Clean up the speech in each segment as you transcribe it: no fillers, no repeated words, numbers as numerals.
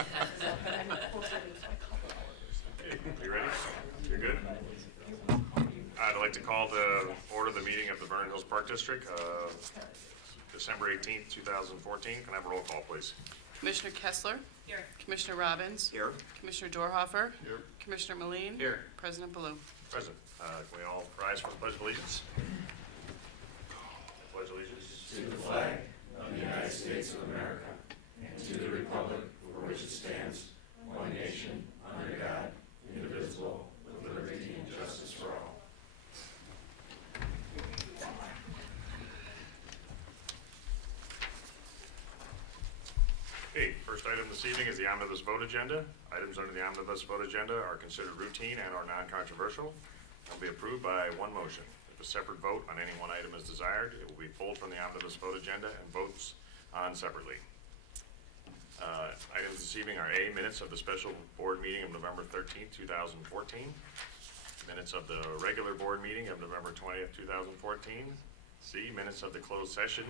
Okay, you ready? You're good? I'd like to call to order the meeting of the Vernon Hills Park District, December 18th, 2014. Can I have a roll call, please? Commissioner Kessler. Here. Commissioner Robbins. Here. Commissioner Dorhofer. Here. Commissioner Meline. Here. President Baloo. Present. Can we all rise for the Pledge of Allegiance? Pledge allegiance. To the flag of the United States of America and to the republic for which it stands, one nation, under God, indivisible, with liberty and justice for all. Okay, first item this evening is the omnibus vote agenda. Items under the omnibus vote agenda are considered routine and are non-controversial and will be approved by one motion. If a separate vote on any one item is desired, it will be pulled from the omnibus vote agenda and votes on separately. Items this evening are A, minutes of the special board meeting of November 13th, 2014. Minutes of the regular board meeting of November 20th, 2014. C, minutes of the closed session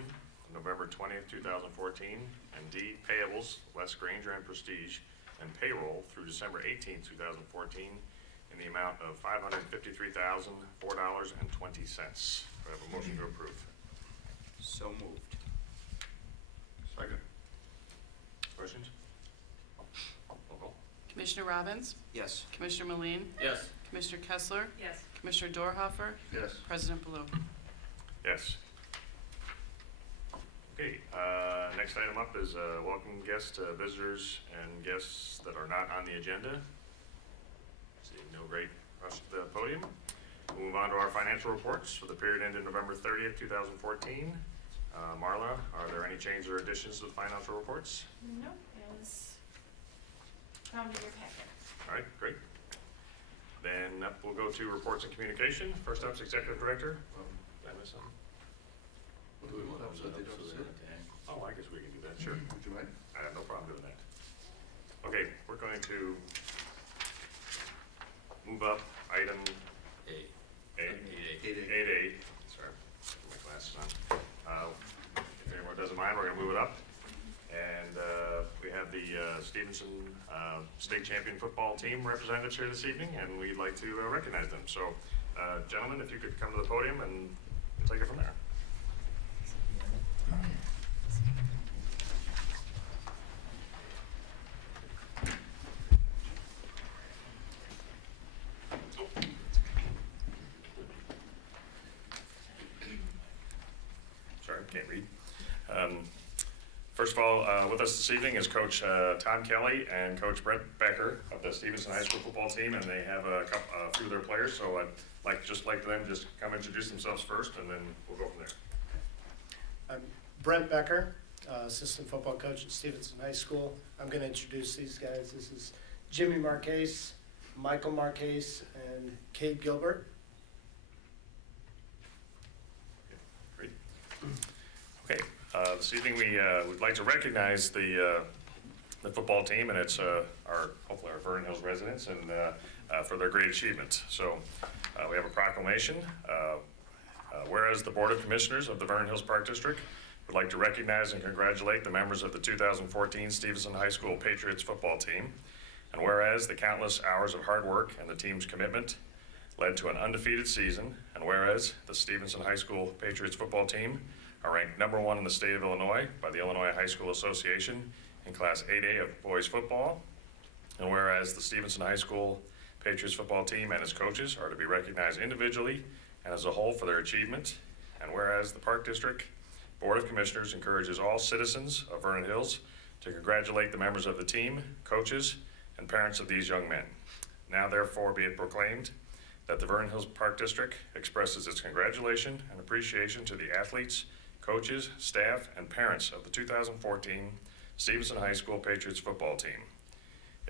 of November 20th, 2014. And D, payables, Les Granger and Prestige, and payroll through December 18th, 2014 in the amount of $553,004.20. Do I have a motion to approve? So moved. Second. Questions? Roll call. Commissioner Robbins. Yes. Commissioner Meline. Yes. Commissioner Kessler. Yes. Commissioner Dorhofer. Yes. President Baloo. Yes. Okay, next item up is welcome guests, visitors, and guests that are not on the agenda. Seeing no great rush to the podium. We'll move on to our financial reports for the period ending November 30th, 2014. Marla, are there any changes or additions to the financial reports? No, it was found in your packet. All right, great. Then up we'll go to reports and communication. First up is Executive Director. Did I miss something? Oh, I guess we can do that, sure. Would you mind? I have no problem doing that. Okay, we're going to move up item A. 8A. Sorry, put my glasses on. If anyone doesn't mind, we're going to move it up. And we have the Stevenson State Champion football team representatives here this evening, and we'd like to recognize them. So, gentlemen, if you could come to the podium and we'll take it from there. Sorry, can't read. First of all, with us this evening is Coach Tom Kelly and Coach Brent Becker of the Stevenson High School football team, and they have a few of their players. So I'd like them just come introduce themselves first, and then we'll go from there. I'm Brent Becker, assistant football coach at Stevenson High School. I'm going to introduce these guys. This is Jimmy Marquez, Michael Marquez, and Cade Gilbert. Great. Okay, this evening we would like to recognize the football team, and it's hopefully our Vernon Hills residents, and for their great achievement. So we have a proclamation. Whereas the Board of Commissioners of the Vernon Hills Park District would like to recognize and congratulate the members of the 2014 Stevenson High School Patriots football team, and whereas the countless hours of hard work and the team's commitment led to an undefeated season, and whereas the Stevenson High School Patriots football team are ranked #1 in the state of Illinois by the Illinois High School Association in Class 8A of boys football, and whereas the Stevenson High School Patriots football team and its coaches are to be recognized individually and as a whole for their achievement, and whereas the Park District Board of Commissioners encourages all citizens of Vernon Hills to congratulate the members of the team, coaches, and parents of these young men. Now therefore be it proclaimed that the Vernon Hills Park District expresses its congratulation and appreciation to the athletes, coaches, staff, and parents of the 2014 Stevenson High School Patriots football team.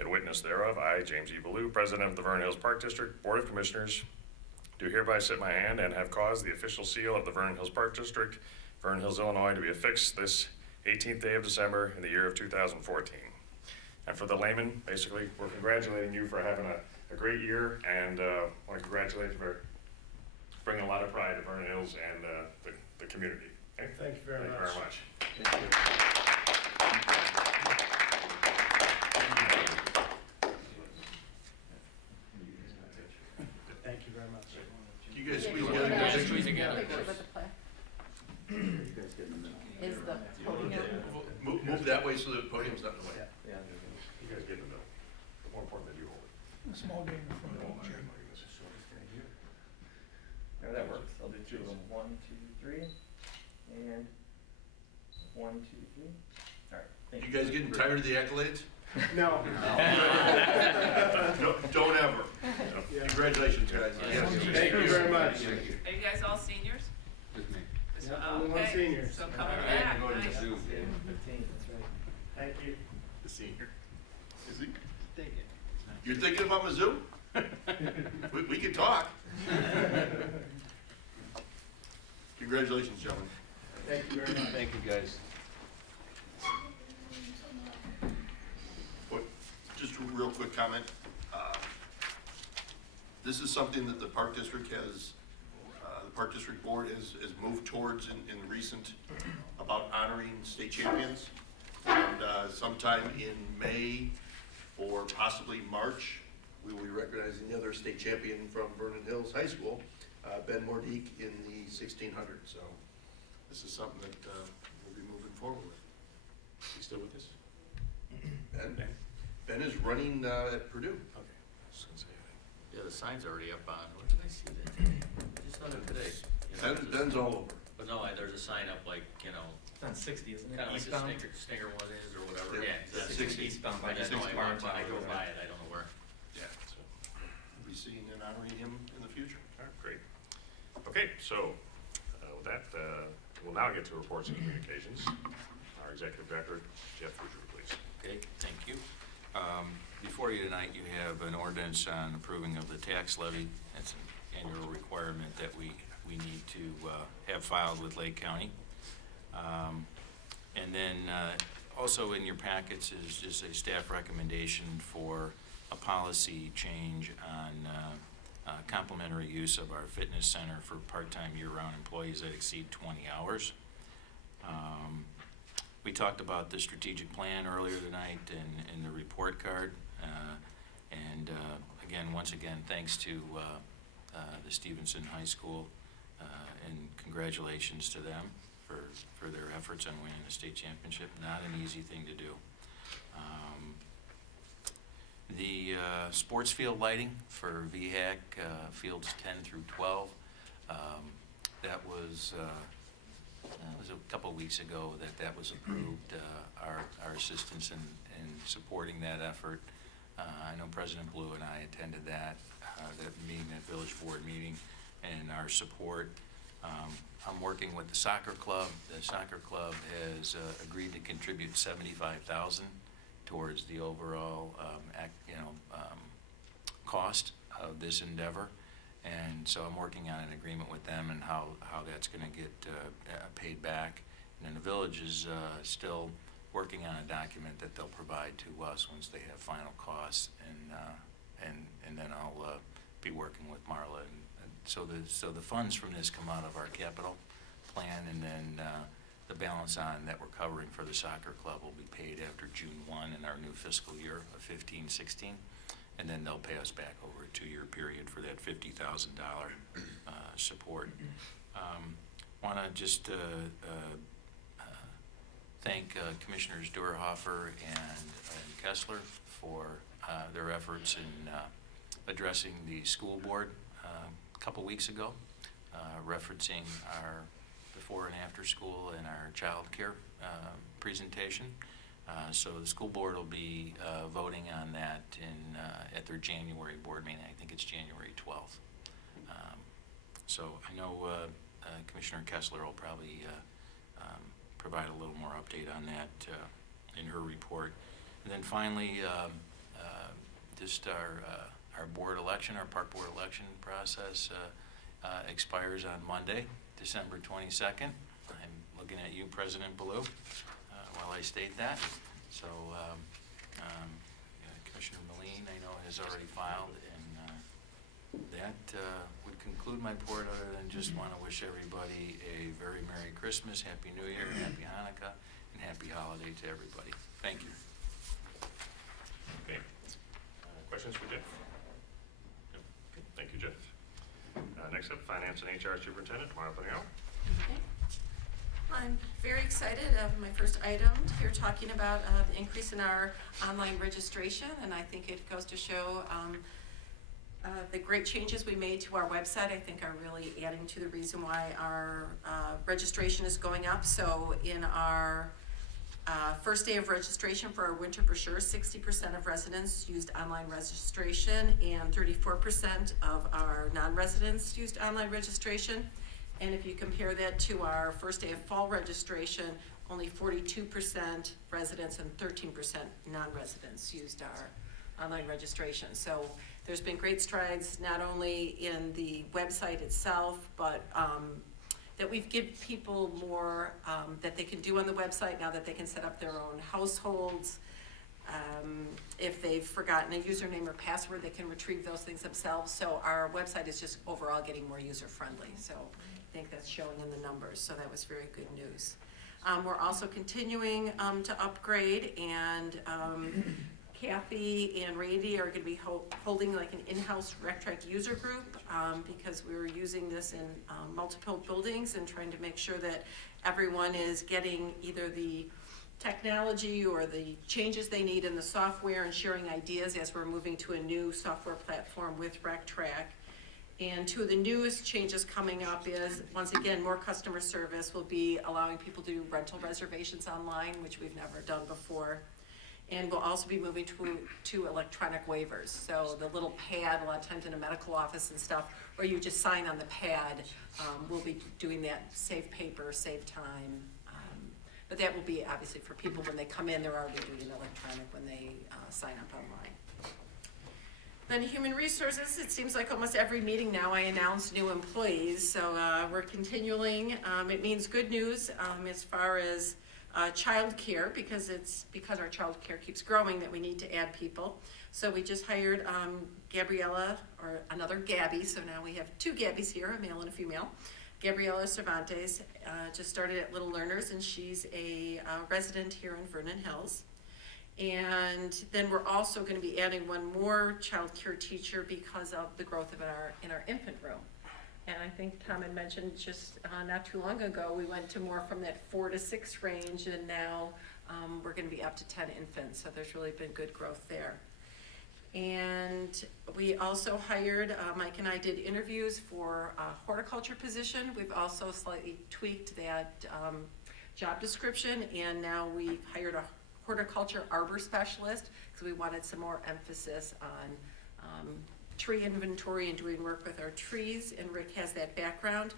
In witness thereof, I, James E. Ballou, President of the Vernon Hills Park District Board of Commissioners, do hereby set my hand and have caused the official seal of the Vernon Hills Park District, Vernon Hills, Illinois, to be affixed this 18th day of December in the year of 2014. And for the layman, basically, we're congratulating you for having a great year, and want to congratulate you for bringing a lot of pride to Vernon Hills and the community. Okay? Thank you very much. Thank you very much. A small game in front of Jim. No, that works. I'll do two of them. 1, 2, 3. And 1, 2, 3. All right. Thank You guys getting tired of the accolades? No. No, don't ever. Congratulations, guys. Thank you very much. Are you guys all seniors? Yeah, only one Okay, senior. So coming back. Nice. 15, that's right. Thank you. The senior. Is he? You're thinking about Mizzou? We can talk. Congratulations, gentlemen. Thank you very much. Thank you, guys. Just a real quick comment. This is something that the Park District has, the Park District Board has moved towards in recent, about honoring state champions. And sometime in May or possibly March, we will be recognizing the other state champion from Vernon Hills High School, Ben Mordique, in the 1600. So this is something that we'll be moving forward with. He's still with us? Ben is running at Purdue. Okay. Just gonna say anything. Yeah, the sign's already up on, where did I see that today? Just saw it today. You know, Ben's all over. But no, there's a sign up like, you know, It's on 60, isn't it? kind of like the Eastbound? Stinger one is or whatever. Yeah, Yeah, yeah, 60. Eastbound I by just that know I farm walked by, I tower drove there. by it, I don't know where. Yeah, so, We'll be seeing and honoring him in the future. all right, great. Okay, so with that, we'll now get to reports and communications. Our executive director, Jeff Ruger, please. Okay, thank you. Before you tonight, you have an ordinance on approving of the tax levy. It's an annual requirement that we need to have filed with Lake County. And then also in your packets is just a staff recommendation for a policy change on complimentary use of our fitness center for part-time year-round employees that exceed 20 hours. We talked about the strategic plan earlier tonight in the report card. And again, once again, thanks to the Stevenson High School and congratulations to them for their efforts on winning the state championship. Not an easy thing to do. The sports field lighting for VHAC fields 10 through 12, that was a couple of weeks ago that was approved. Our assistance in supporting that effort. I know President Blue and I attended that meeting, that village board meeting, and our support. I'm working with the soccer club. The soccer club has agreed to contribute $75,000 towards the overall cost of this endeavor. And so I'm working on an agreement with them and how that's going to get paid back. And then the village is still working on a document that they'll provide to us once they have final costs, and then I'll be working with Marla. And so the funds from this come out of our capital plan, and then the balance on that we're covering for the soccer club will be paid after June 1 in our new fiscal year of 15-16. And then they'll pay us back over a 2-year period for that $50,000 support. Want to just thank Commissioners Durhofer and Kessler for their efforts in addressing the school board a couple weeks ago, referencing our before and after school and our child care presentation. So the school board will be voting on that at their January board meeting. I think it's January 12th. So I know Commissioner Kessler will probably provide a little more update on that in her report. And then finally, just our board election, our park board election process expires on Monday, December 22nd. I'm looking at you, President Ballou, while I state that. So Commissioner Moline, I know, has already filed, and that would conclude my report, other than just want to wish everybody a very Merry Christmas, Happy New Year, Happy Hanukkah, and Happy Holiday to everybody. Thank you. Okay. Questions for Jeff? No. Okay. Thank you, Jeff. Next up, Finance and HR Superintendent, Martha Neal. Okay. I'm very excited of my first item here, talking about the increase in our online registration, and I think it goes to show The great changes we made to our website, I think, are really adding to the reason why our registration is going up. So in our first day of registration for our winter brochure, 60% of residents used online registration and 34% of our non-residents used online registration. And if you compare that to our first day of fall registration, only 42% residents and 13% non-residents used our online registration. So there's been great strides, not only in the website itself, but that we've given people more that they can do on the website now that they can set up their own households. If they've forgotten a username or password, they can retrieve those things themselves. So our website is just overall getting more user-friendly. So I think that's showing in the numbers. So that was very good news. We're also continuing to upgrade, and Kathy and Randy are going to be holding like an in-house RecTrack user group because we're using this in multiple buildings and trying to make sure that everyone is getting either the technology or the changes they need in the software and sharing ideas as we're moving to a new software platform with RecTrack. And two of the newest changes coming up is, once again, more customer service. Will be allowing people to do rental reservations online, which we've never done before. And we'll also be moving to electronic waivers. So the little pad, a lot of times in a medical office and stuff, where you just sign on the pad, we'll be doing that, save paper, save time. But that will be obviously for people when they come in, they're already doing electronic when they sign up online. Then human resources, it seems like almost every meeting now I announce new employees. So we're continuing. It means good news as far as child care, because our child care keeps growing that we need to add people. So we just hired Gabriella, or another Gabby, so now we have two Gabbies here, a male and a female. Gabriella Cervantes just started at Little Learners, and she's a resident here in Vernon Hills. And then we're also going to be adding one more child care teacher because of the growth of in our infant room. And I think Tom had mentioned just not too long ago, we went to more from that 4 to 6 range, and now we're going to be up to 10 infants. So there's really been good growth there. And we also hired, Mike and I did interviews for a horticulture position. We've also slightly tweaked that job description, and now we've hired a horticulture arbor specialist because we wanted some more emphasis on tree inventory and doing work with our trees, and Rick has that background.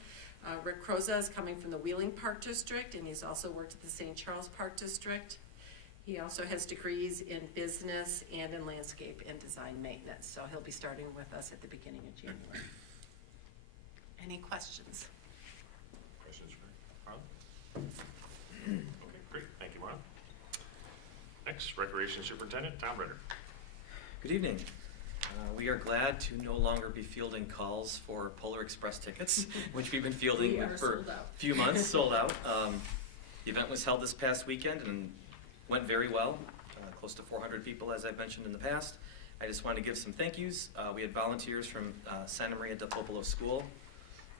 Rick Croza is coming from the Wheeling Park District, and he's also worked at the St. Charles Park District. He also has degrees in business and in landscape and design maintenance, so he'll be starting with us at the beginning of January. Any questions? Questions for Ron? Okay, great, thank you, Ron. Next, Recreation Superintendent, Tom Ritter. Good evening. We are glad to no longer be fielding calls for Polar Express tickets, which we've been fielding for a few months, sold out. The event was held this past weekend and went very well. Close to 400 people, as I've mentioned in the past. I just wanted to give some thank yous. We had volunteers from Santa Maria de Popolo School,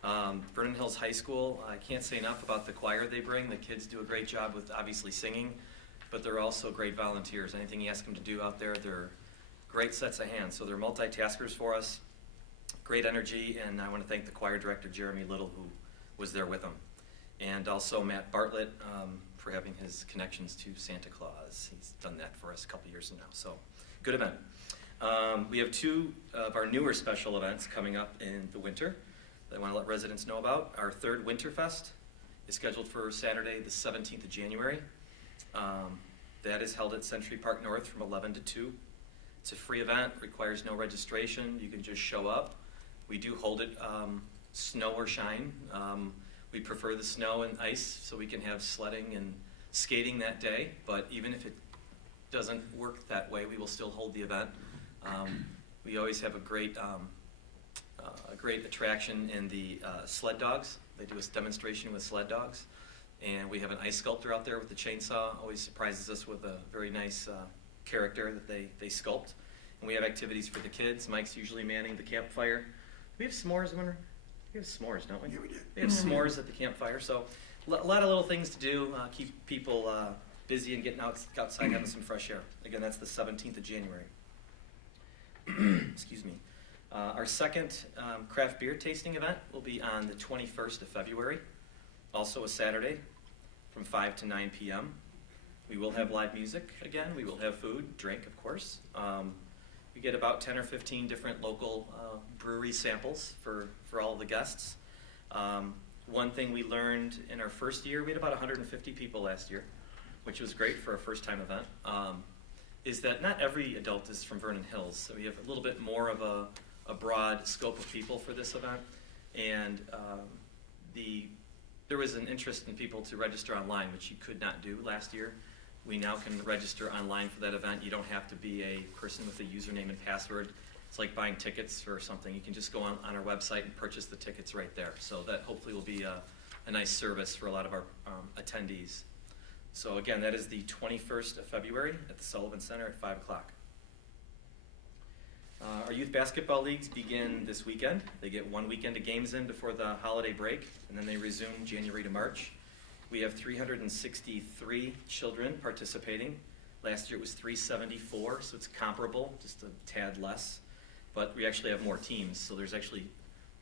Vernon Hills High School. I can't say enough about the choir they bring. The kids do a great job with obviously singing, but they're also great volunteers. Anything you ask them to do out there, they're great sets of hands. So they're multitaskers for us, great energy, and I want to thank the choir director, Jeremy Little, who was there with them. And also Matt Bartlett for having his connections to Santa Claus. He's done that for us a couple years now, so good event. We have 2 of our newer special events coming up in the winter that I want to let residents know about. Our 3rd Winterfest is scheduled for Saturday, the 17th of January. That is held at Century Park North from 11 to 2. It's a free event, requires no registration. You can just show up. We do hold it snow or shine. We prefer the snow and ice so we can have sledding and skating that day, but even if it doesn't work that way, we will still hold the event. We always have a great attraction in the sled dogs. They do a demonstration with sled dogs, and we have an ice sculptor out there with the chainsaw. Always surprises us with a very nice character that they sculpt. And we have activities for the kids. Mike's usually manning the campfire. Do we have s'mores, I wonder? We have s'mores, don't we? Yeah, we do. We have s'mores at the campfire. So a lot of little things to do, keep people busy and getting outside having some fresh air. Again, that's the 17th of January. Excuse me. Our second craft beer tasting event will be on the 21st of February, also a Saturday, from 5 to 9 p.m. We will have live music again. We will have food, drink, of course. We get about 10 or 15 different local brewery samples for all of the guests. One thing we learned in our first year, we had about 150 people last year, which was great for a first-time event, is that not every adult is from Vernon Hills. So we have a little bit more of a broad scope of people for this event. And there was an interest in people to register online, which you could not do last year. We now can register online for that event. You don't have to be a person with a username and password. It's like buying tickets for something. You can just go on our website and purchase the tickets right there. So that hopefully will be a nice service for a lot of our attendees. So again, that is the 21st of February at the Sullivan Center at 5 o'clock. Our youth basketball leagues begin this weekend. They get 1 weekend of games in before the holiday break, and then they resume January to March. We have 363 children participating. Last year it was 374, so it's comparable, just a tad less. But we actually have more teams, so there's actually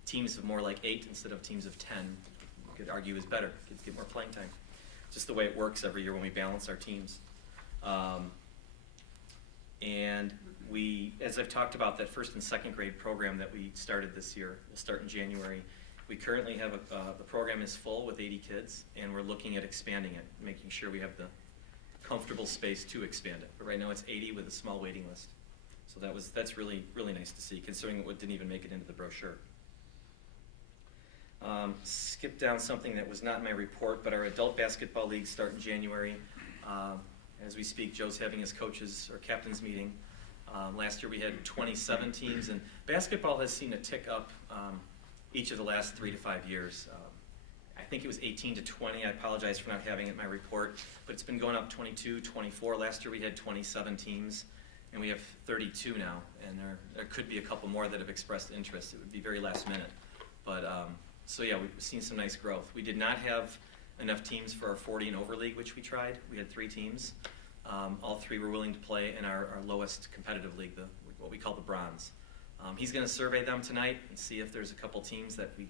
teams of more like 8 instead of teams of 10. You could argue is better. Kids get more playing time. Just the way it works every year when we balance our teams. And we, as I've talked about, that first and second grade program that we started this year, will start in January. We currently have the program is full with 80 kids, and we're looking at expanding it, making sure we have the comfortable space to expand it. But right now it's 80 with a small waiting list. So that's really, really nice to see, considering it didn't even make it into the brochure. Skip down something that was not in my report, but our adult basketball leagues start in January. As we speak, Joe's having his coaches or captains meeting. Last year we had 27 teams, and basketball has seen a tick up each of the last 3 to 5 years. I think it was 18 to 20. I apologize for not having it in my report, but it's been going up 22, 24. Last year we had 27 teams, and we have 32 now, and there could be a couple more that have expressed interest. It would be very last minute. But so yeah, we've seen some nice growth. We did not have enough teams for our 40 and over league, which we tried. We had 3 teams. All 3 were willing to play in our lowest competitive league, what we call the bronze. He's going to survey them tonight and see if there's a couple teams that we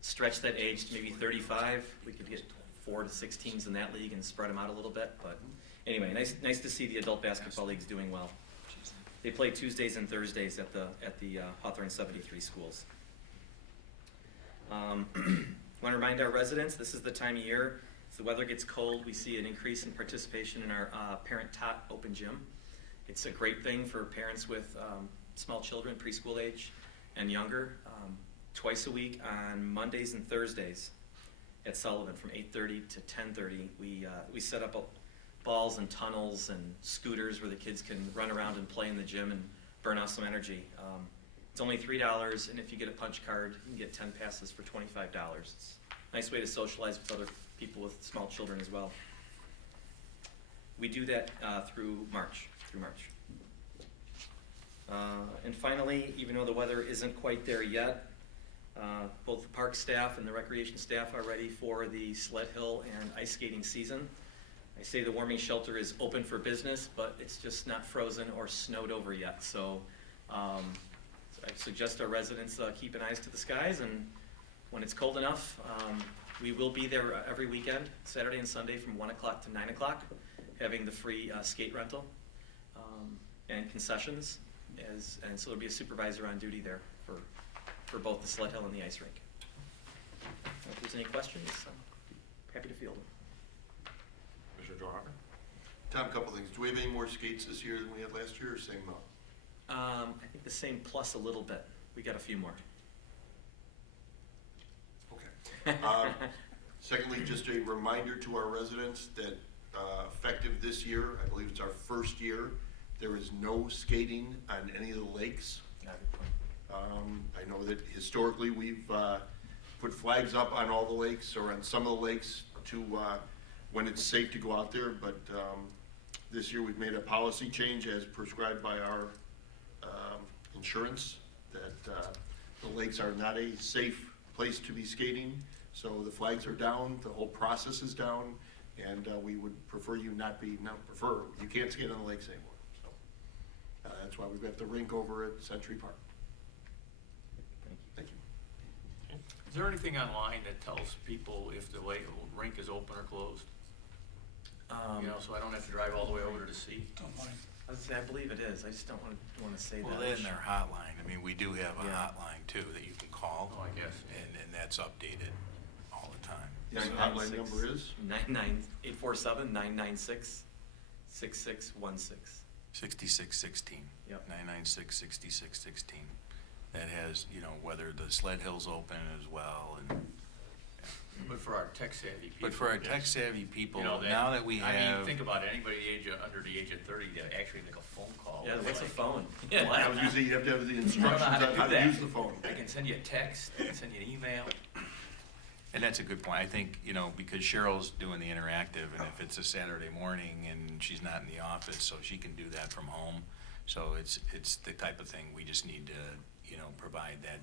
stretch that age to maybe 35. We could get 4 to 6 teams in that league and spread them out a little bit. But anyway, nice to see the adult basketball leagues doing well. They play Tuesdays and Thursdays at the Hawthorne 73 schools. Want to remind our residents, this is the time of year, as the weather gets cold, we see an increase in participation in our parent-taught open gym. It's a great thing for parents with small children, preschool age and younger. Twice a week on Mondays and Thursdays at Sullivan from 8:30 to 10:30. We set up balls and tunnels and scooters where the kids can run around and play in the gym and burn off some energy. It's only $3, and if you get a punch card, you can get 10 passes for $25. It's a nice way to socialize with other people with small children as well. We do that through March. And finally, even though the weather isn't quite there yet, both the park staff and the recreation staff are ready for the sled hill and ice skating season. I say the warming shelter is open for business, but it's just not frozen or snowed over yet. So I suggest our residents keep an eye to the skies, and when it's cold enough, we will be there every weekend, Saturday and Sunday from 1 o'clock to 9 o'clock, having the free skate rental and concessions. And so there'll be a supervisor on duty there for both the sled hill and the ice rink. If there's any questions, I'm happy to field them. Commissioner Dorhofer? Tom, a couple things. Do we have any more skates this year than we had last year, or same amount? I think the same plus a little bit. We got a few more. Okay. Secondly, just a reminder to our residents that effective this year, I believe it's our first year, there is no skating on any of the lakes. I know that historically we've put flags up on all the lakes or on some of the lakes to when it's safe to go out there, but this year we've made a policy change as prescribed by our insurance that the lakes are not a safe place to be skating. So the flags are down, the whole process is down, and we would prefer you you can't skate on the lakes anymore. So that's why we've got the rink over at Century Park. there anything online that tells people if the rink is open or closed? You know, so I don't have to drive all the way over to see. Online. I was gonna say, I believe it is, I just don't want to say that. Well, in their hotline, I mean, we do have a Yeah. hotline too that you can call. Oh, I guess. And that's updated all the time. The hotline number is? 847-996-6616. 6616. Yep. 996-6616. That has, you know, whether the sled hill's open as well, and, But for our tech savvy people. but for our tech savvy people, you know, now that we I mean, have, think about it, anybody under the age of 30 that actually make a phone call. Yeah, what's a Like, phone? I was gonna say, you have to have the I don't know instructions how on to how do to that. use the phone. I can send you a text, I can send you an email. and that's a good point, I think, you know, because Cheryl's doing the interactive, and if it's a Saturday morning and she's not in the office, so she can do that from home. So it's the type of thing, we just need to, you know, provide that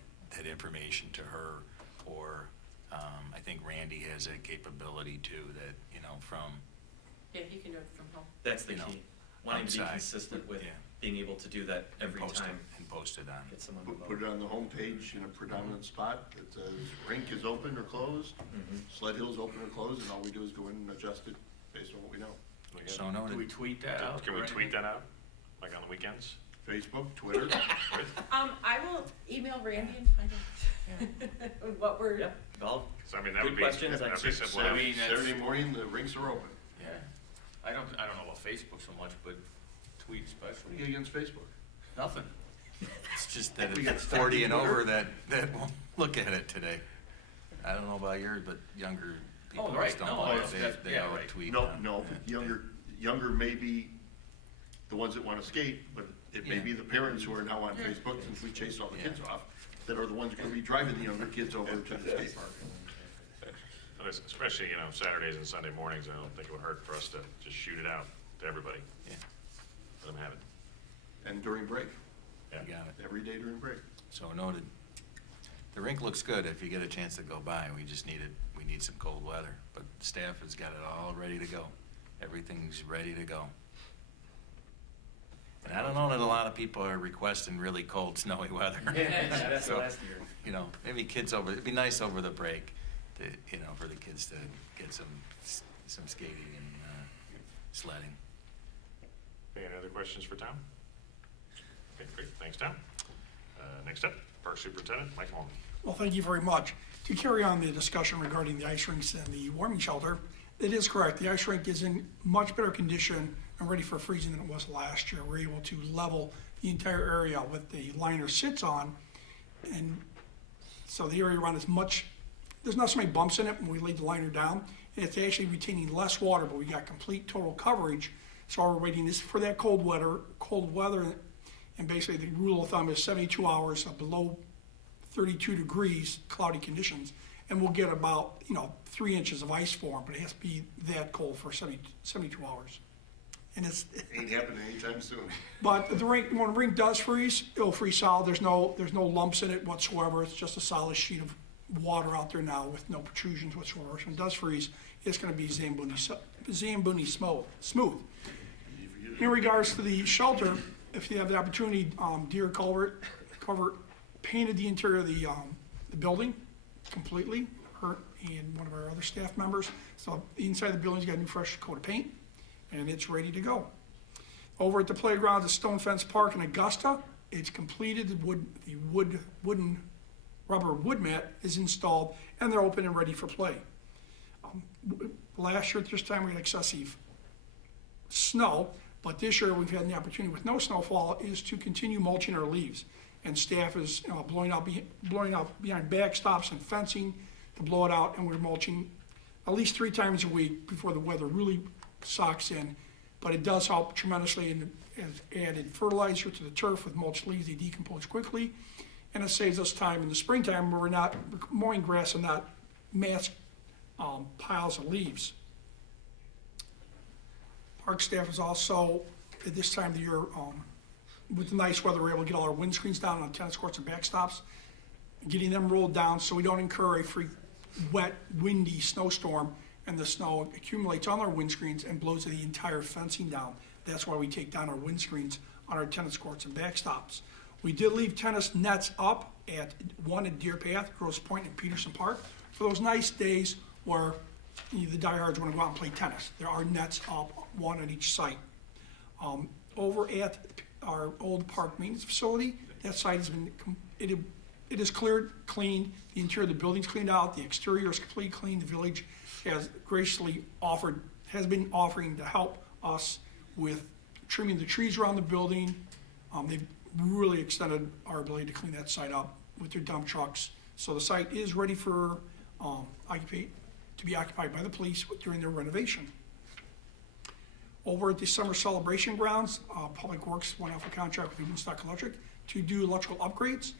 information to her, or, I think Randy has a capability too, that, you know, from, Yeah, you can do it from home. That's the You know, key. Wanting to be outside. consistent with Yeah. being able to do that every post it, time. and post it on. Get someone to Put it vote. on the homepage in a predominant spot that says rink is open or closed, Mhm. sled hill's open or closed, and all we do is go in and adjust it based on what we know. So Do we noted. tweet that out? Can we or tweet anything? that out, like on the weekends? Facebook, Twitter, I will email Randy and find out what we're. Yep, well, So I mean, that Good would be, questions. that'd be simple. I mean, that's- Saturday morning, the rinks are open. Yeah. I don't know about Facebook so much, but tweet What do especially. you get against Facebook? Nothing. It's just that We it's got stuck 40 in and Twitter. over that won't look at it today. I don't know about yours, but younger people Oh, right. just don't No, like that's- it. They yeah, all right. tweet. No, on it. no, Yeah. younger may be the ones that want to skate, but it may Yeah. be the parents who are now on Yeah. Facebook, since we chased all the Yeah. kids off, that are the ones going to be driving the younger kids over to the skate park. And especially, you know, Saturdays and Sunday mornings, I don't think it would hurt for us to just shoot it out to everybody. Yeah. Let them have it. And during break, Yeah. You got it. every day during break. So noted. The rink looks good if you get a chance to go by. We need some cold weather, but staff has got it all ready to go. Everything's ready to go. And I don't know that a lot of people are requesting really cold, snowy weather. yeah, that's So, last year. you know, maybe it'd be nice over the break to, you know, for the kids to get some skating and sledding. Okay, any other questions for Tom? Okay, great, thanks, Tom. Next up, Park Superintendent Mike Long. Well, thank you very much. To carry on the discussion regarding the ice rinks and the warming shelter, it is correct. The ice rink is in much better condition and ready for freezing than it was last year. We're able to level the entire area with the liner sits on. And so the area around is there's not so many bumps in it when we lay the liner down. And it's actually retaining less water, but we got complete total coverage. So all we're waiting is for that cold weather. And basically the rule of thumb is 72 hours of below 32 degrees, cloudy conditions, and we'll get about, 3 inches of ice form, but it has to be that cold for 72 hours. And Ain't happening anytime soon. but when the rink does freeze, it'll freeze solid. There's no lumps in it whatsoever. It's just a solid sheet of water out there now with no protrusions whatsoever. So when it does freeze, it's gonna be Zamboni smooth. In regards to the shelter, if you have the opportunity, Deer Culvert painted the interior of the building completely, her and one of our other staff members. So the inside of the building's got a new fresh coat of paint, and it's ready to go. Over at the playground at Stone Fence Park in Augusta, it's completed, the wooden rubber wood mat is installed, and they're open and ready for play. Last year at this time, we had excessive snow, but this year we've had the opportunity with no snowfall is to continue mulching our leaves. And staff is blowing out behind backstops and fencing to blow it out, and we're mulching at least 3 times a week before the weather really socks in. But it does help tremendously, and has added fertilizer to the turf with mulched leaves. They decompose quickly, and it saves us time in the springtime where we're not mowing grass and not mass piles of leaves. Park staff is also, at this time of the year, with the nice weather, we're able to get all our windscreens down on tennis courts and backstops, getting them rolled down so we don't incur a wet, windy snowstorm and the snow accumulates on our windscreens and blows the entire fencing down. That's why we take down our windscreens on our tennis courts and backstops. We did leave tennis nets up at one at Deer Path, Grosse Point, and Peterson Park for those nice days where the diehards want to go out and play tennis. There are nets up, one at each site. Over at our old park maintenance facility, that site has been, it is cleared, cleaned, the interior of the building's cleaned out, the exterior is completely clean. The village has graciously been offering to help us with trimming the trees around the building. They've really extended our ability to clean that site up with their dump trucks. So the site is ready for to be occupied by the police during their renovation. Over at the summer celebration grounds, Public Works went off a contract with Stock Electric to do electrical upgrades.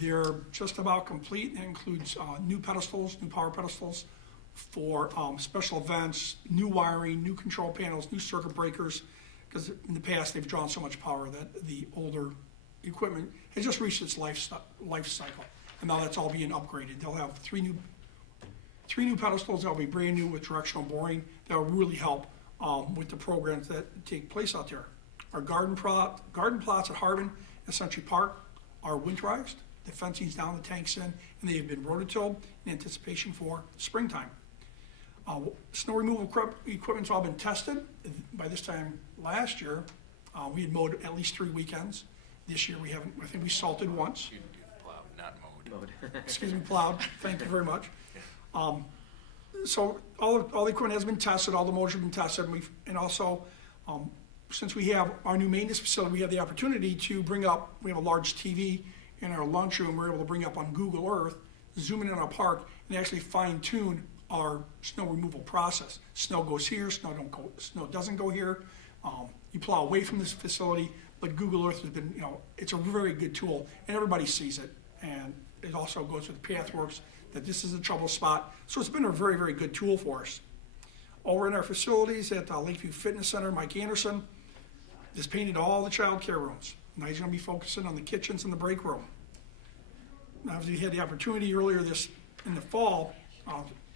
They're just about complete. That includes new pedestals, new power pedestals for special events, new wiring, new control panels, new circuit breakers, because in the past they've drawn so much power that the older equipment has just reached its life cycle. And now that's all being upgraded. They'll have three new pedestals that'll be brand new with directional boring that will really help with the programs that take place out there. Our garden plots at Harbin and Century Park are winterized. The fencing's down, the tank's in, and they have been rototilled in anticipation for springtime. Snow removal equipment's all been tested. By this time last year, we had mowed at least 3 weekends. This year we haven't. I think we salted once. You plowed, not mowed. Excuse me, plowed. Thank you very much. So all the equipment has been tested, all the motors have been tested, and also since we have our new maintenance facility, we have the opportunity to bring up. We have a large TV in our lunchroom. We're able to bring up on Google Earth, zoom in on our park, and actually fine tune our snow removal process. Snow goes here, snow doesn't go here. You plow away from this facility, but Google Earth has been, it's a very good tool, and everybody sees it. And it also goes with PathWorks that this is a trouble spot. So it's been a very, very good tool for us. Over in our facilities at Lakeview Fitness Center, Mike Anderson has painted all the child care rooms. Now he's going to be focusing on the kitchens and the break room. Now, we had the opportunity earlier in the fall,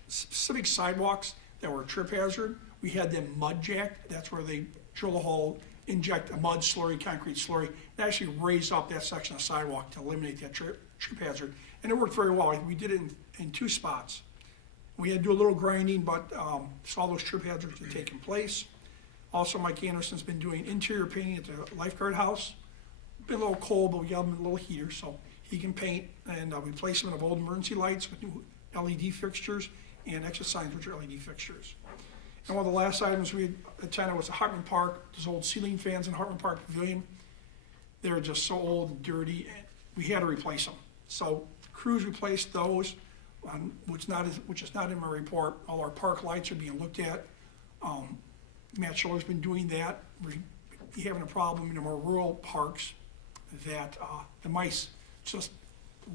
specific sidewalks that were a trip hazard, we had them mud jacked. That's where they drill a hole, inject a mud slurry, concrete slurry, and actually raise up that section of sidewalk to eliminate that trip hazard. And it worked very well. We did it in 2 spots. We had to do a little grinding, but saw those trip hazards had taken place. Also, Mike Anderson's been doing interior painting at the lifeguard house. Been a little cold, but we got him a little heater, so he can paint. And replacement of old emergency lights with new LED fixtures and extra signs, which are LED fixtures. And one of the last items we attended was the Hartman Park. Those old ceiling fans in Hartman Park Pavilion. They're just so old and dirty, and we had to replace them. So crews replaced those, which is not in my report. All our park lights are being looked at. Matt Schiller's been doing that. We're having a problem in the more rural parks that the mice just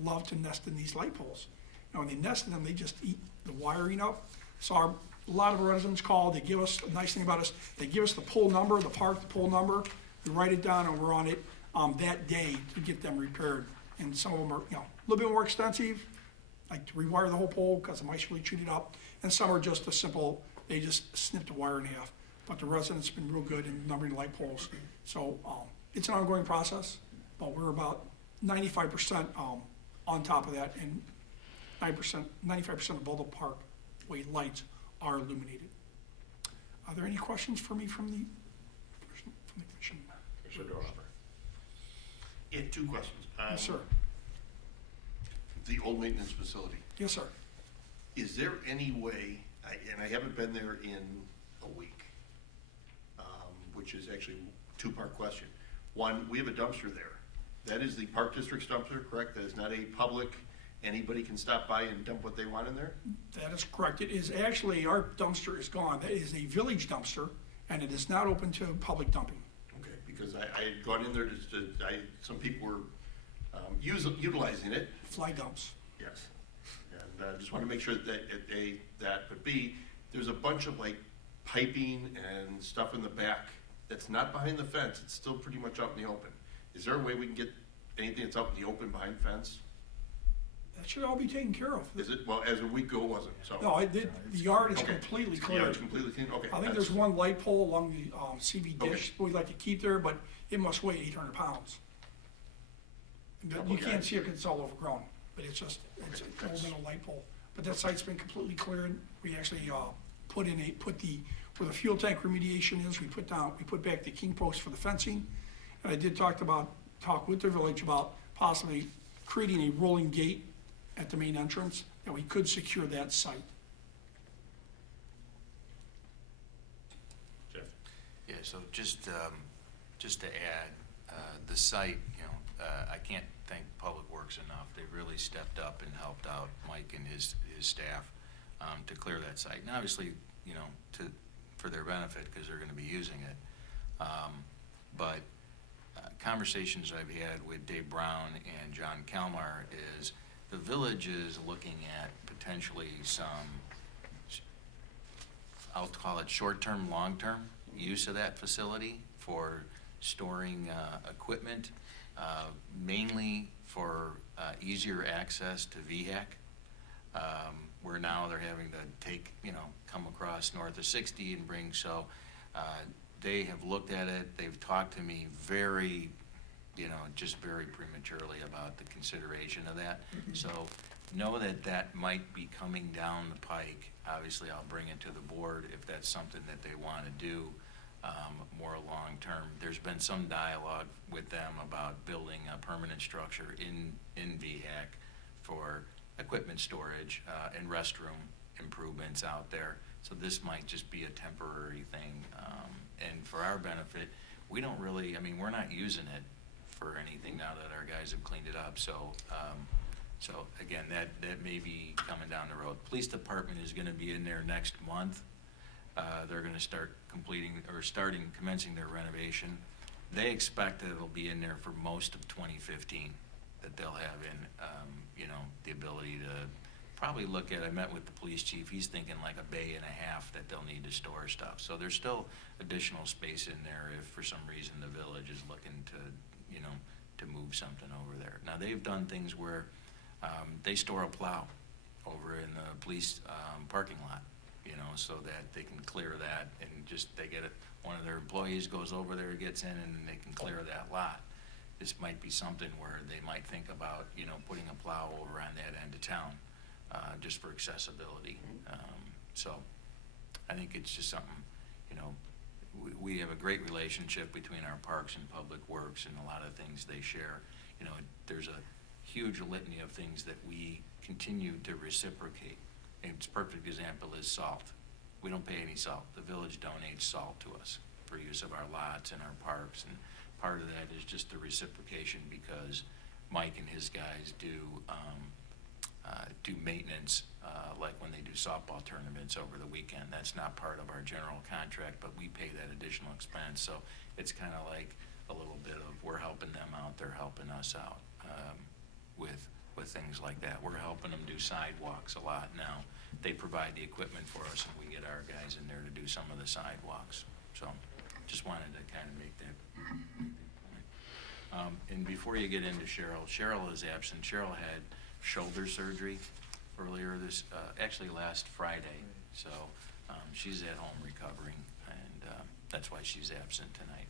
love to nest in these light poles. When they nest in them, they just eat the wiring up. So a lot of our residents call. They give us, a nice thing about us, they give us the pole number, the pole number. We write it down, and we're on it that day to get them repaired. And some of them are, a little bit more extensive, like to rewire the whole pole because the mice really chewed it up. And some are just a simple, they just snip the wire in half. But the residents have been real good in numbering light poles. So it's an ongoing process, but we're about 95% on top of that, and 95% of all the parkway lights are illuminated. Are there any questions for me from the commission? Commissioner Dorhoffer. Yeah, 2 questions. Yes, sir. The old maintenance facility. Yes, sir. Is there any way, and I haven't been there in a week, which is actually a 2-part question. One, we have a dumpster there. That is the Park District's dumpster, correct? That is not a public, anybody can stop by and dump what they want in there? That is correct. It is actually, our dumpster is gone. That is a village dumpster, and it is not open to public dumping. Okay, because I had gone in there just to, some people were utilizing it. Fly dumps. Yes. And I just want to make sure that but B, there's a bunch of like piping and stuff in the back that's not behind the fence. It's still pretty much out in the open. Is there a way we can get anything that's out in the open behind fence? That should all be taken care of. Is it? Well, as a week ago, it wasn't, so. No, the yard is Okay. completely The clear. yard's completely clean, okay. I think there's one light pole along the CV dish we'd like to keep there, but it must weigh 800 pounds. You can't see it because it's all overgrown, but it's just, it's a little bit of light pole. But that site's been completely cleared. We actually, put where the fuel tank remediation is, we put back the king post for the fencing. And I did talk with the village about possibly creating a rolling gate at the main entrance, that we could secure that site. Jeff? Yeah, so just to add, the site, I can't thank Public Works enough. They really stepped up and helped out Mike and his staff to clear that site. And obviously, for their benefit, because they're gonna be using it. But conversations I've had with Dave Brown and John Kalmar is the village is looking at potentially some, I'll call it short-term, long-term use of that facility for storing equipment, mainly for easier access to VHAC. Where now they're having to come across north of 60 and bring, so they have looked at it, they've talked to me very, just very prematurely about the consideration of that. So know that might be coming down the pike. Obviously, I'll bring it to the board if that's something that they want to do more long-term. There's been some dialogue with them about building a permanent structure in VHAC for equipment storage and restroom improvements out there. So this might just be a temporary thing. And for our benefit, we don't really, we're not using it for anything now that our guys have cleaned it up. So again, that may be coming down the road. Police department is gonna be in there next month. They're gonna start commencing their renovation. They expect that it'll be in there for most of 2015, that they'll have in, the ability to probably look at, I met with the police chief, he's thinking like a bay and a half that they'll need to store stuff. So there's still additional space in there if for some reason the village is looking to, to move something over there. Now, they've done things where they store a plow over in the police parking lot, so that they can clear that and they get it, one of their employees goes over there, gets in, and they can clear that lot. This might be something where they might think about, putting a plow over on that end of town, just for accessibility. So I think it's just something, we have a great relationship between our parks and public works and a lot of things they share. There's a huge litany of things that we continue to reciprocate. And its perfect example is salt. We don't pay any salt. The village donates salt to us for use of our lots and our parks, and part of that is just the reciprocation because Mike and his guys do maintenance, like when they do softball tournaments over the weekend. That's not part of our general contract, but we pay that additional expense. So it's kind of like a little bit of we're helping them out, they're helping us out with things like that. We're helping them do sidewalks a lot now. They provide the equipment for us, and we get our guys in there to do some of the sidewalks. So just wanted to kind of make that point. And before you get into Cheryl is absent. Cheryl had shoulder surgery earlier actually last Friday. So she's at home recovering, and that's why she's absent tonight.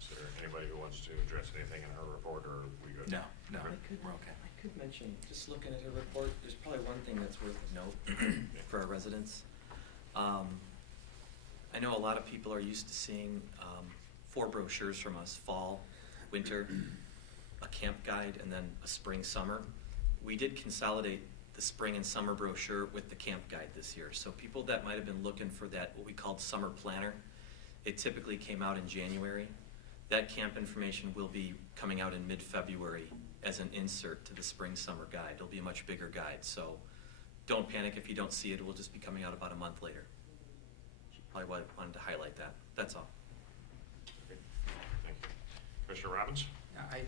Is there anybody who wants to address anything in her report, or are we good? No, Okay. we're okay. I could mention, just looking at her report, there's probably one thing that's worth a note for our residents. I know a lot of people are used to seeing 4 brochures from us, fall, winter, a camp guide, and then a spring, summer. We did consolidate the spring and summer brochure with the camp guide this year. So people that might have been looking for that, what we called summer planner, it typically came out in January. That camp information will be coming out in mid-February as an insert to the spring summer guide. It'll be a much bigger guide, so don't panic if you don't see it. It will just be coming out about a month later. Probably wanted to highlight that. That's all. Okay. Thank you. Commissioner Robbins?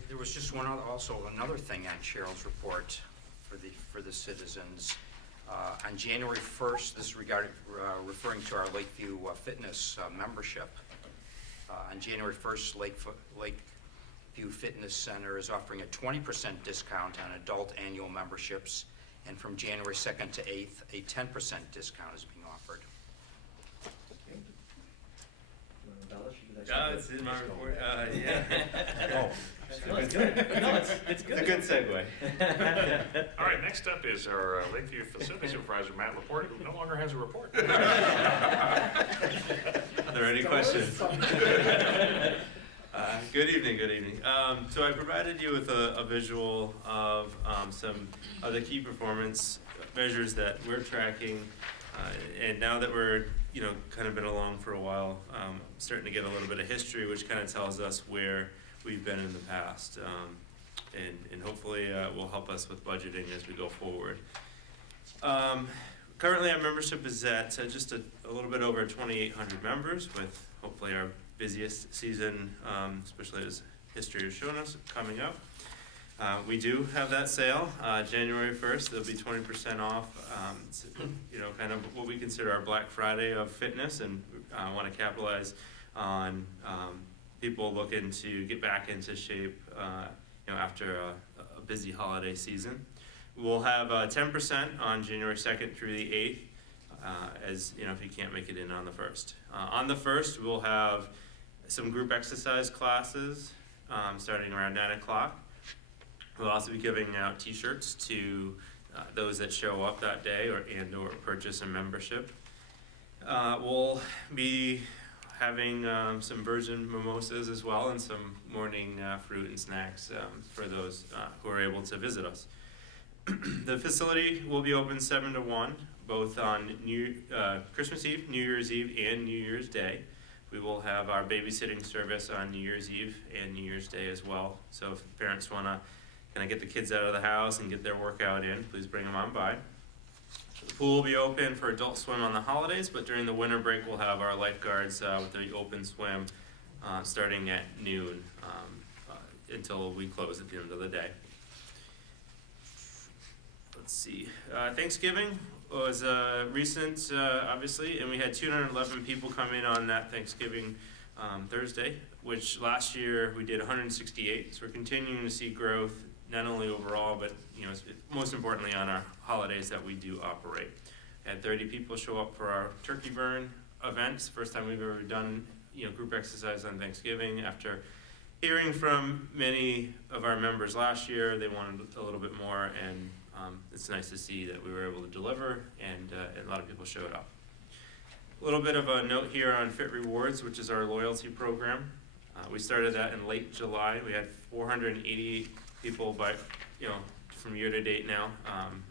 There was just another thing on Cheryl's report for the citizens. On January 1st, this is referring to our Lakeview Fitness membership. On January 1st, Lakeview Fitness Center is offering a 20% discount on adult annual memberships, and from January 2nd to 8th, a 10% discount is being offered. Okay. You want to embellish, or did I say It's in my report, that? yeah. No, it's good. No, it's good. It's a good segue. All right, next up is our Lakeview Facility Supervisor, Matt Laporte, who no longer has a report. Are there any questions? Good evening, good evening. So I provided you with a visual of some of the key performance measures that we're tracking. And now that we're, kind of been along for a while, starting to get a little bit of history, which kind of tells us where we've been in the past. And hopefully will help us with budgeting as we go forward. Currently our membership is at just a little bit over 2,800 members, with hopefully our busiest season, especially as history has shown us, coming up. We do have that sale, January 1st, there'll be 20% off, it's, kind of what we consider our Black Friday of fitness, and I want to capitalize on people looking to get back into shape, after a busy holiday season. We'll have 10% on January 2nd through the 8th, as if you can't make it in on the 1st. On the 1st, we'll have some group exercise classes starting around 9 o'clock. We'll also be giving out t-shirts to those that show up that day or purchase a membership. We'll be having some virgin mimosas as well, and some morning fruit and snacks for those who are able to visit us. The facility will be open 7 to 1, both on Christmas Eve, New Year's Eve, and New Year's Day. We will have our babysitting service on New Year's Eve and New Year's Day as well. So if parents want to kind of get the kids out of the house and get their workout in, please bring them on by. The pool will be open for adult swim on the holidays, but during the winter break we'll have our lifeguards with the open swim starting at noon until we close at the end of the day. Let's see, Thanksgiving was recent, obviously, and we had 211 people come in on that Thanksgiving Thursday, which last year we did 168, so we're continuing to see growth, not only overall, but most importantly on our holidays that we do operate. We had 30 people show up for our turkey burn event. It's the first time we've ever done group exercise on Thanksgiving. After hearing from many of our members last year, they wanted a little bit more, and it's nice to see that we were able to deliver, and a lot of people showed up. A little bit of a note here on Fit Rewards, which is our loyalty program. We started that in late July. We had 488 people from year to date now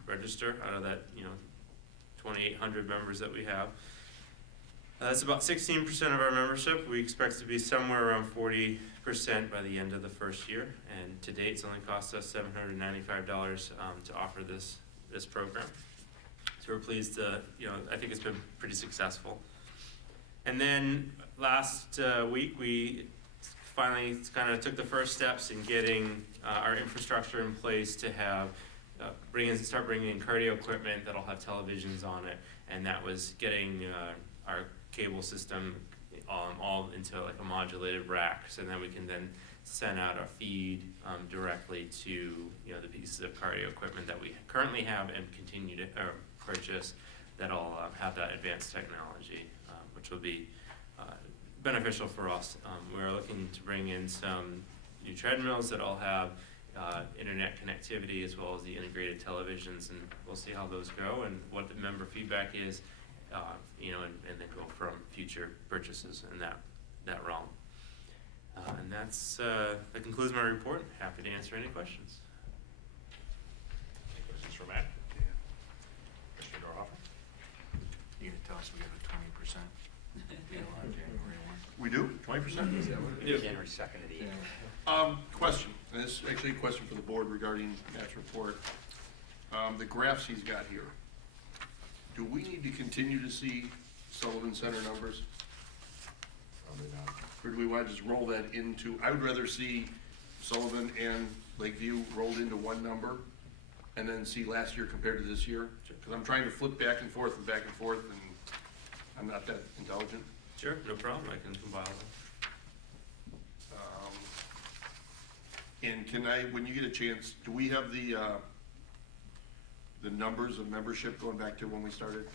register out of that 2,800 members that we have. That's about 16% of our membership. We expect to be somewhere around 40% by the end of the first year, and to date it's only cost us $795 to offer this program. So we're pleased to, I think it's been pretty successful. And then last week we finally kind of took the first steps in getting our infrastructure in place to have start bringing in cardio equipment that'll have televisions on it, and that was getting our cable system all into like a modulated rack, so then we can then send out our feed directly to the pieces of cardio equipment that we currently have and continue to purchase that'll have that advanced technology, which will be beneficial for us. We're looking to bring in some new treadmills that all have internet connectivity as well as the integrated televisions, and we'll see how those go and what the member feedback is, and then go from future purchases in that realm. And that concludes my report. Happy to answer any questions. Any questions for Matt? Commissioner Dorhofer? You gonna tell us we have a 20% deal on January 1? We do, 20%? January 2nd to the 8th. Question, and this is actually a question for the board regarding Matt's report. The graphs he's got here, do we need to continue to see Sullivan Center numbers? Probably not. Or do we want to just roll that into, I would rather see Sullivan and Lakeview rolled into one number and then see last year compared to this year? Because I'm trying to flip back and forth, and I'm not that intelligent. Sure, no problem. I can compile them. And can I, when you get a chance, do we have the numbers of membership going back to when we started?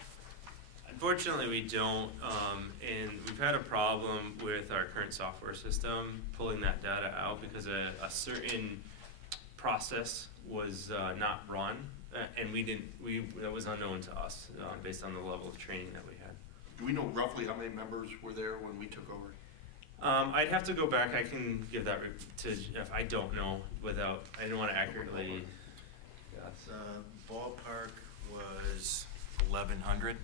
Unfortunately, we don't, and we've had a problem with our current software system pulling that data out because a certain process was not run, and that was unknown to us based on the level of training that we had. Do we know roughly how many members were there when we took over? I'd have to go back. I can give that to Jeff. I don't know I don't want to accurately. Ballpark was 1,100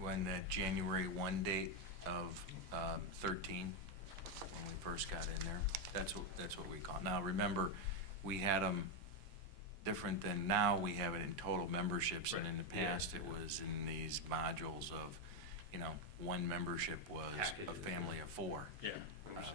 when that January 1 date of 13, when we first got in there. That's what we call it. Now, remember, we had them different than now. We have it in total memberships, and in the past, it was in these modules of, one membership was a family of 4. Yeah.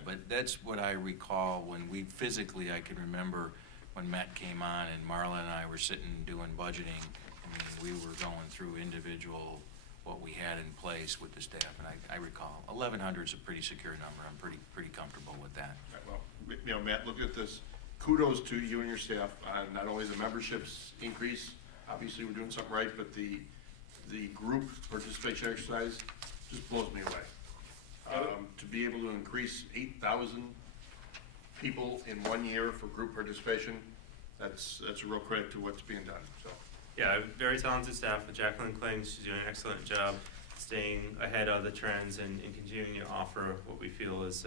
But that's what I recall when I can remember when Matt came on and Marla and I were sitting doing budgeting. I mean, we were going through individual, what we had in place with the staff, and I recall 1,100 is a pretty secure number. I'm pretty comfortable with that. Well, Matt, look at this. Kudos to you and your staff on not only the memberships increase, obviously we're doing something right, but the group participation exercise just blows me away. To be able to increase 8,000 people in 1 year for group participation, that's a real credit to what's being done, so. Yeah, very talented staff. Jacqueline Kling, she's doing an excellent job staying ahead of the trends and continuing to offer what we feel is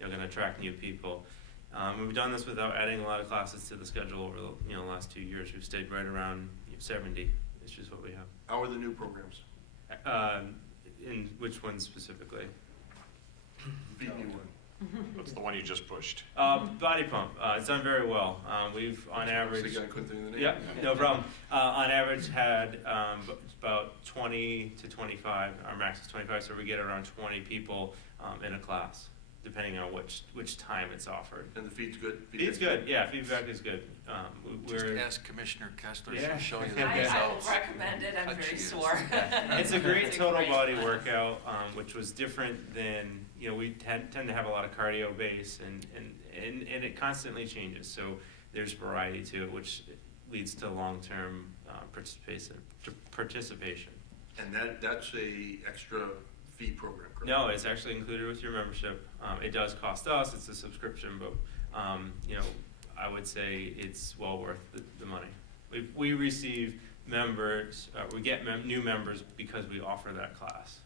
going to attract new people. We've done this without adding a lot of classes to the schedule over the last 2 years. We've stayed right around 70, which is what we have. How are the new programs? In which ones specifically? The new one. That's the one you just pushed. Body pump. It's done very well. We've on average. I couldn't think of the name. Yeah, no problem. On average, had about 20 to 25. Our max is 25, so we get around 20 people in a class, depending on which time it's offered. And the feed's good? Feed's good. Yeah, feedback is good. Just ask Commissioner Kessler. Yeah. She'll show you the I results. will recommend it, I'm very sore. It's a great It's a total great body class. workout, which was different than, we tend to have a lot of cardio base and it constantly changes. So there's variety to it, which leads to long-term participation. And that's a extra fee program, correct? No, it's actually included with your membership. It does cost us, it's a subscription, but, I would say it's well worth the money. We receive members, we get new members because we offer that class.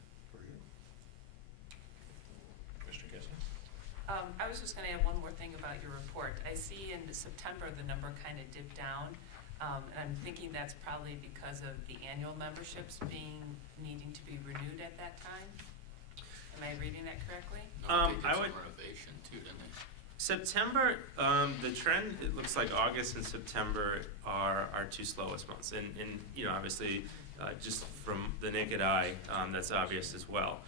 Commissioner Kessler? I was just gonna add one more thing about your report. I see in September, the number kind of dipped down. And I'm thinking that's probably because of the annual memberships needing to be renewed at that time. Am I reading that correctly? I would. Renovation too, didn't they? September, the trend, it looks like August and September are our 2 slowest months. And obviously, just from the naked eye, that's obvious as well.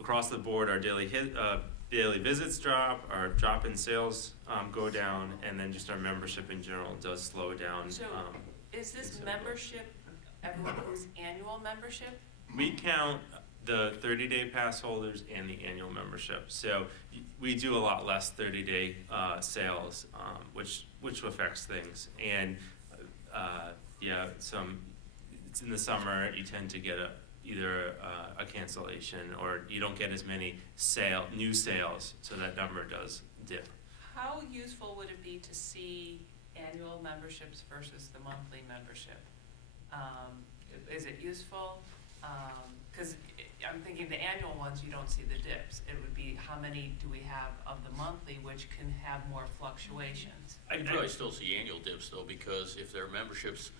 Across the board, our daily visits drop, our drop in sales go down, and then just our membership in general does slow down. So is this membership, everyone who's annual membership? We count the 30-day pass holders and the annual membership. So we do a lot less 30-day sales, which affects things. And it's in the summer, you tend to get either a cancellation or you don't get as many new sales, so that number does dip. How useful would it be to see annual memberships versus the monthly membership? Is it useful? Because I'm thinking the annual ones, you don't see the dips. It would be how many do we have of the monthly, which can have more fluctuations? I'd probably still see annual dips though, because if their memberships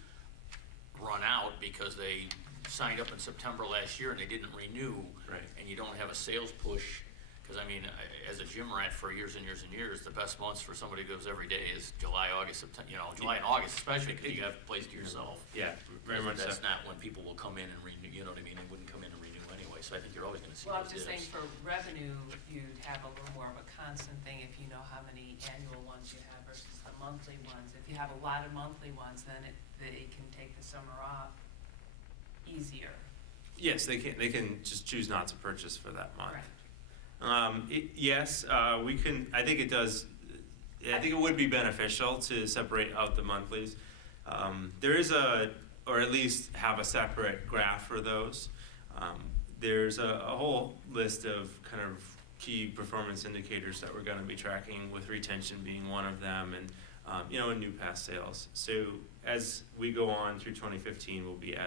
run out because they signed up in September last year and they didn't renew, Right. and you don't have a sales push, because as a gym rat for years and years and years, the best months for somebody who goes every day is July, August, September, July and August especially, because you have a place to yourself. Yeah, very much so. That's not when people will come in and renew, you know what I mean? They wouldn't come in and renew anyway, so I think you're always gonna see Well, I'm those just saying dips. for revenue, you'd have a little more of a constant thing if you know how many annual ones you have versus the monthly ones. If you have a lot of monthly ones, then they can take the summer off easier. Yes, they can just choose not to purchase for that month. Correct. Yes, we can. I think it does. I think it would be beneficial to separate out the monthlies. There is or at least have a separate graph for those. There's a whole list of kind of key performance indicators that we're going to be tracking, with retention being one of them, and and new pass sales. So as we go on through 2015,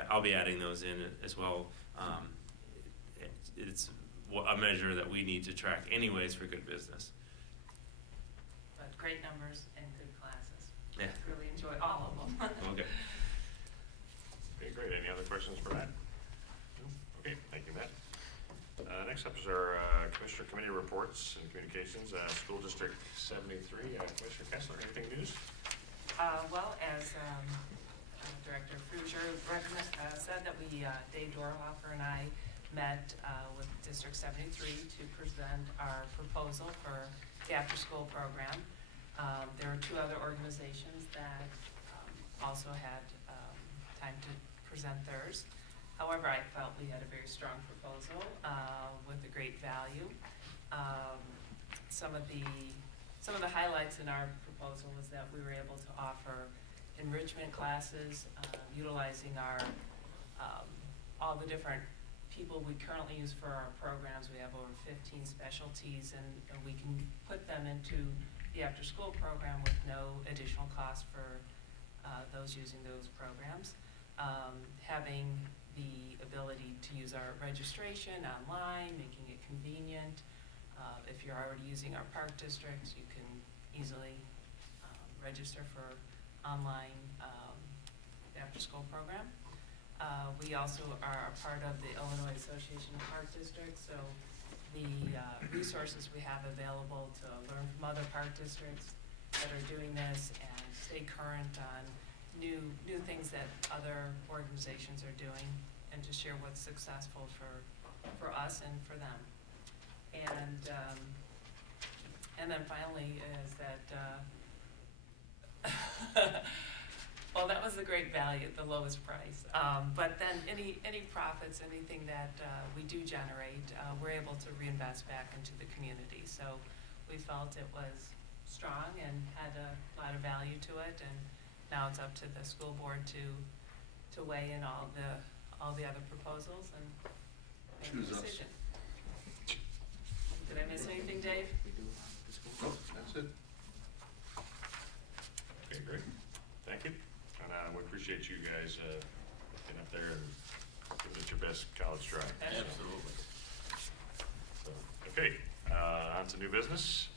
I'll be adding those in as well. It's a measure that we need to track anyways for good business. But great numbers and good classes. Yeah. Really enjoy all of them. Okay. Okay, great. Any other questions for Matt? No? Okay, thank you, Matt. Next up is our Commissioner Committee reports and communications. School District 73, Commissioner Kessler, anything news? Well, as Director Fruger said, that Dave Dorhofer and I met with District 73 to present our proposal for the after-school program. There were two other organizations that also had time to present theirs. However, I felt we had a very strong proposal with a great value. Some of the highlights in our proposal was that we were able to offer enrichment classes, utilizing our all the different people we currently use for our programs. We have over 15 specialties, and we can put them into the after-school program with no additional cost for those using those programs. Having the ability to use our registration online, making it convenient. If you're already using our park districts, you can easily register for online after-school program. We also are a part of the Illinois Association of Park Districts, so the resources we have available to learn from other park districts that are doing this and stay current on new things that other organizations are doing, and to share what's successful for us and for them. And then finally is that well, that was the great value at the lowest price. But then any profits, anything that we do generate, we're able to reinvest back into the community. So we felt it was strong and had a lot of value to it, and now it's up to the school board to weigh in all the other proposals and make a Choose us. decision. Did I miss anything, Dave? Nope, that's it. Okay, great. Thank you. And we appreciate you guys getting up there and giving it your best college try. Absolutely. So, okay, on to new business.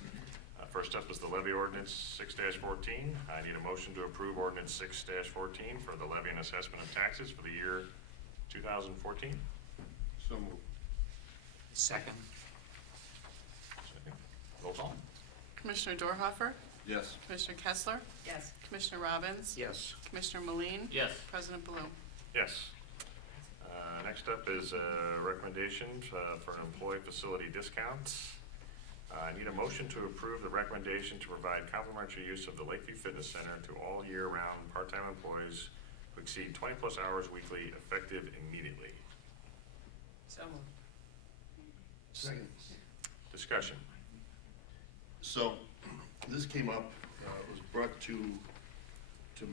First up is the levy ordinance 6-14. I need a motion to approve ordinance 6-14 for the levy and assessment of taxes for the year 2014. So moved. Second? Second. Roll call. Commissioner Dorhofer, Yes. Commissioner Kessler, Yes. Commissioner Robbins, Yes. Commissioner Moline, Yes. President Bloom. Yes. Next up is a recommendation for an employee facility discount. I need a motion to approve the recommendation to provide complimentary use of the Lakeview Fitness Center to all year-round part-time employees who exceed 20-plus hours weekly, effective immediately. So moved. Second. Discussion. So, this came up, was brought to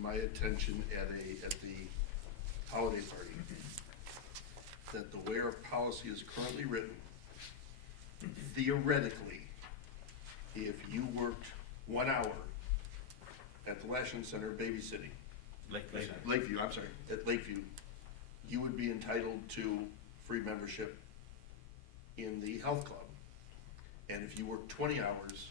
my attention at the holiday party, that the way our policy is currently written, theoretically, if you worked 1 hour at the Lashland Center babysitting, Lakeview, I'm sorry, at Lakeview, you would be entitled to free membership in the health club. And if you work 20 hours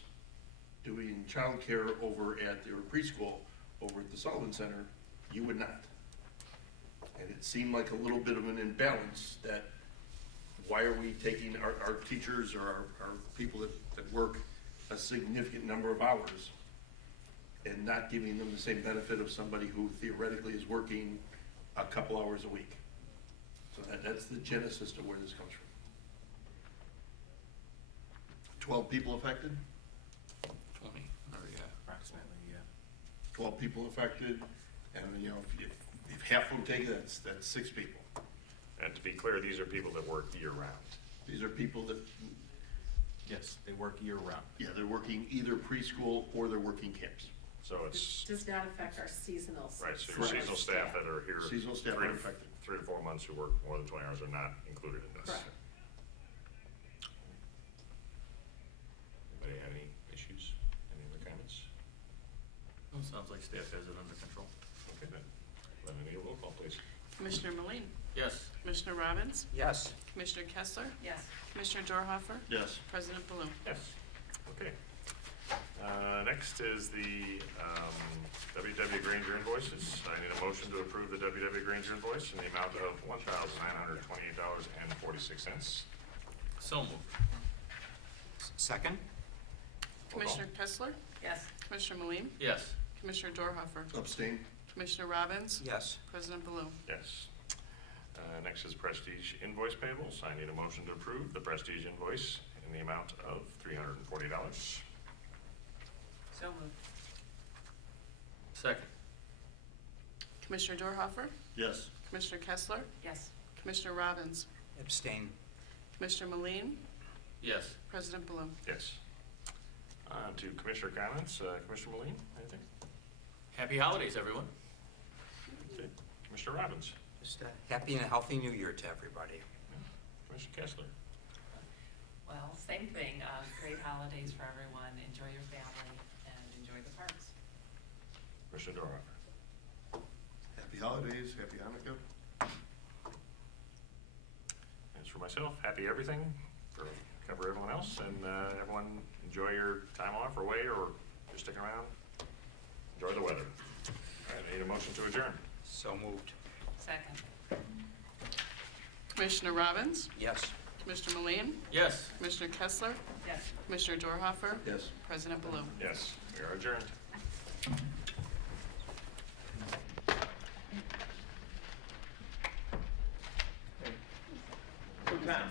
doing childcare over at their preschool over at the Sullivan Center, you would not. And it seemed like a little bit of an imbalance, that why are we taking our teachers or our people that work a significant number of hours and not giving them the same benefit of somebody who theoretically is working a couple hours a week? So that's the genesis to where this comes from. 12 people affected? 20, or yeah. Approximately, yeah. 12 people affected, and if half of them take it, that's 6 people. And to be clear, these are people that work year-round. These are people that, Yes, they work year-round. yeah, they're working either preschool or they're working camps. So it's, Does not affect our seasonal. right, so your seasonal staff that are here. Seasonal staff three are to- affected. 3 to 4 months who work more than 20 hours are not included in this. Correct. Anybody have any issues, any other comments? Sounds like staff has it under control. Okay, then, let me need a roll call, please. Commissioner Meline, Yes. Commissioner Robbins, Yes. Commissioner Kessler, Yes. Commissioner Dorhofer, Yes. President Baloo. Yes. Okay. Next is the WW Granger invoices. I need a motion to approve the WW Granger invoice in the amount of $1,928.46. So moved. Second? Commissioner Kessler, Yes. Commissioner Meline, Yes. Commissioner Dorhofer, Abstain? Commissioner Robbins, Yes. President Baloo. Yes. Next is Prestige invoice payables. I need a motion to approve the Prestige invoice in the amount of $340. So moved. Second. Commissioner Dorhofer, Yes. Commissioner Kessler, Yes. Commissioner Robbins, Abstain. Commissioner Meline, Yes. President Baloo. Yes. To Commissioner comments, Commissioner Moline, anything? Happy holidays, everyone. Okay. Commissioner Robbins, Just a happy and a healthy new year to everybody. Commissioner Kessler. Well, same thing, great holidays for everyone, enjoy your family, and enjoy the parks. Commissioner Dorhofer. Happy holidays, happy Hanukkah. As for myself, happy everything, for cover everyone else, and everyone enjoy your time off or away, or you're sticking around. Enjoy the weather. All right, I need a motion to adjourn. So moved. Second. Commissioner Robbins, Yes. Commissioner Meline, Yes. Commissioner Kessler, Yes. Commissioner Dorhofer, Yes. President Baloo. Yes, we are adjourned. Good time.